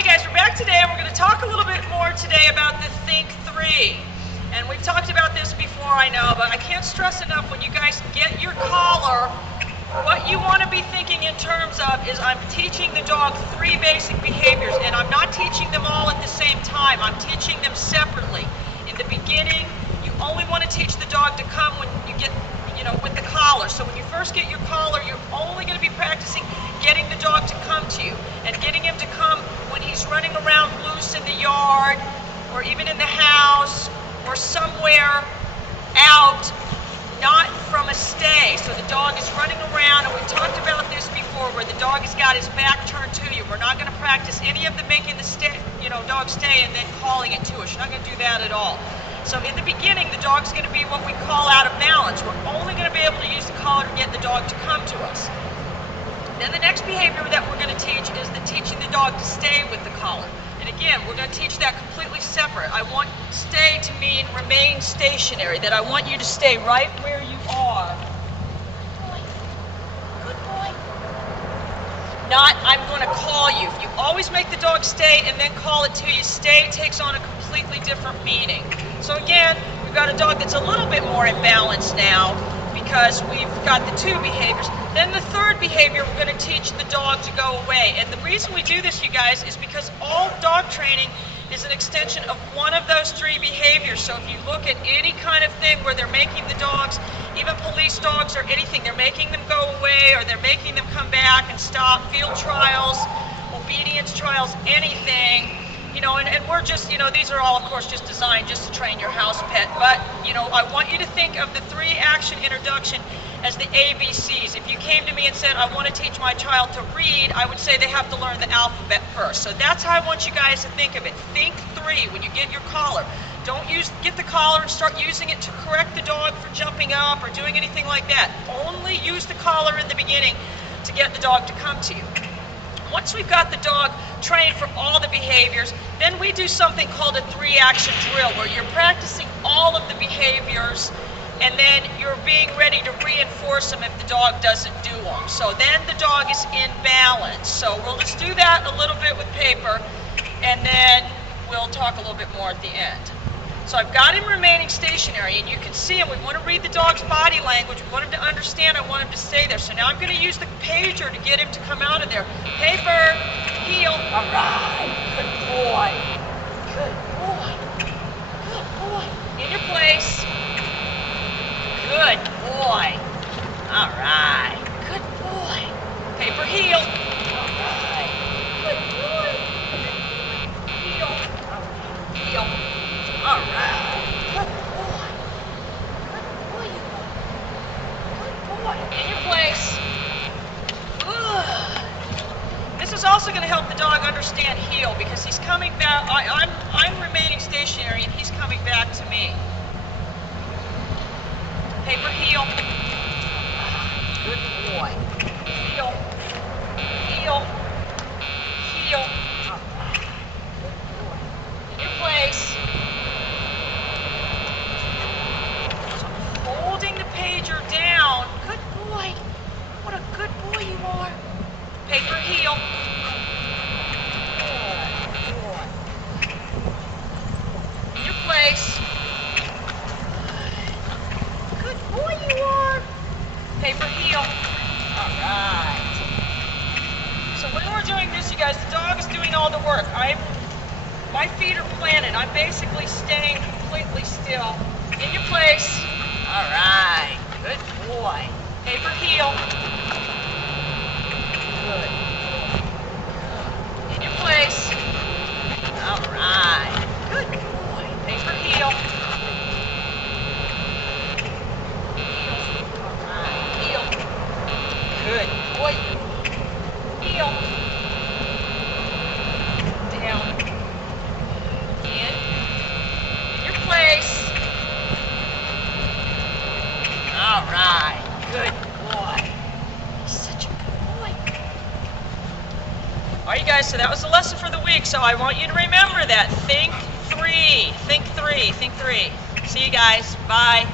Alrighty guys, we're back today and we're going to talk a little bit more today about the Think 3. And we've talked about this before, I know, but I can't stress enough when you guys get your collar, what you want to be thinking in terms of is I'm teaching the dog 3 basic behaviors, and I'm not teaching them all at the same time. I'm teaching them separately. In the beginning, you only want to teach the dog to come when you get, with the collar. So when you first get your collar, you're only going to be practicing getting the dog to come to you and getting him to come when he's running around loose in the yard or even in the house or somewhere out, not from a stay. So the dog is running around, and we've talked about this before, where the dog has got his back turned to you. We're not going to practice any of the making the dog stay and then calling it to us. You're not going to do that at all. So in the beginning, the dog's going to be what we call out of balance. We're only going to be able to use the collar to get the dog to come to us. Then the next behavior that we're going to teach is teaching the dog to stay with the collar. And again, we're going to teach that completely separate. I want stay to mean remain stationary, that I want you to stay right where you are. Good boy. Not, I'm going to call you. If you always make the dog stay and then call it to you, stay takes on a completely different meaning. So again, we've got a dog that's a little bit more in balance now because we've got the 2 behaviors. Then the 3rd behavior, we're going to teach the dog to go away. And the reason we do this, you guys, is because all dog training is an extension of one of those 3 behaviors. So if you look at any kind of thing where they're making the dogs, even police dogs or anything, they're making them go away or they're making them come back and stop, field trials, obedience trials, anything, and we're just, these are all, of course, just designed just to train your house pet. But, I want you to think of the 3 action introduction as the ABCs. If you came to me and said, I want to teach my child to read, I would say they have to learn the alphabet first. So that's how I want you guys to think of it. Think 3 when you get your collar. Don't get the collar and start using it to correct the dog for jumping up or doing anything like that. Only use the collar in the beginning to get the dog to come to you. Once we've got the dog trained for all the behaviors, then we do something called a 3-action drill, where you're practicing all of the behaviors and then you're being ready to reinforce them if the dog doesn't do them. So then the dog is in balance. So we'll just do that a little bit with paper, and then we'll talk a little bit more at the end. So I've got him remaining stationary, and you can see him. We want to read the dog's body language. We want him to understand. I want him to stay there. So now I'm going to use the pager to get him to come out of there. Paper, heel. All right. Good boy. Good boy. Good boy. In your place. Good boy. All right. Good boy. Paper, heel. All right. Good boy. Heel. Heel. All right. Good boy. Good boy, you are. Good boy. In your place. Good. This is also going to help the dog understand heel, because he's coming back. I'm remaining stationary and he's coming back to me. Paper, heel. Good boy. Heel. Heel. Heel. All right. Good boy. In your place. Holding the pager down. Good boy. What a good boy you are. Paper, heel. Good boy. In your place. Good boy you are. Paper, heel. All right. So when we're doing this, you guys, the dog is doing all the work. My feet are planted. I'm basically staying completely still. In your place. All right. Good boy. Paper, heel. Good. In your place. All right. Good boy. Paper, heel. Heel. All right. Heel. Good boy. Heel. Down. In your place. All right. Good boy. He's such a good boy. All right, you guys, so that was the lesson for the week. So I want you to remember that. Think 3. Think 3. Think 3. See you guys. Bye.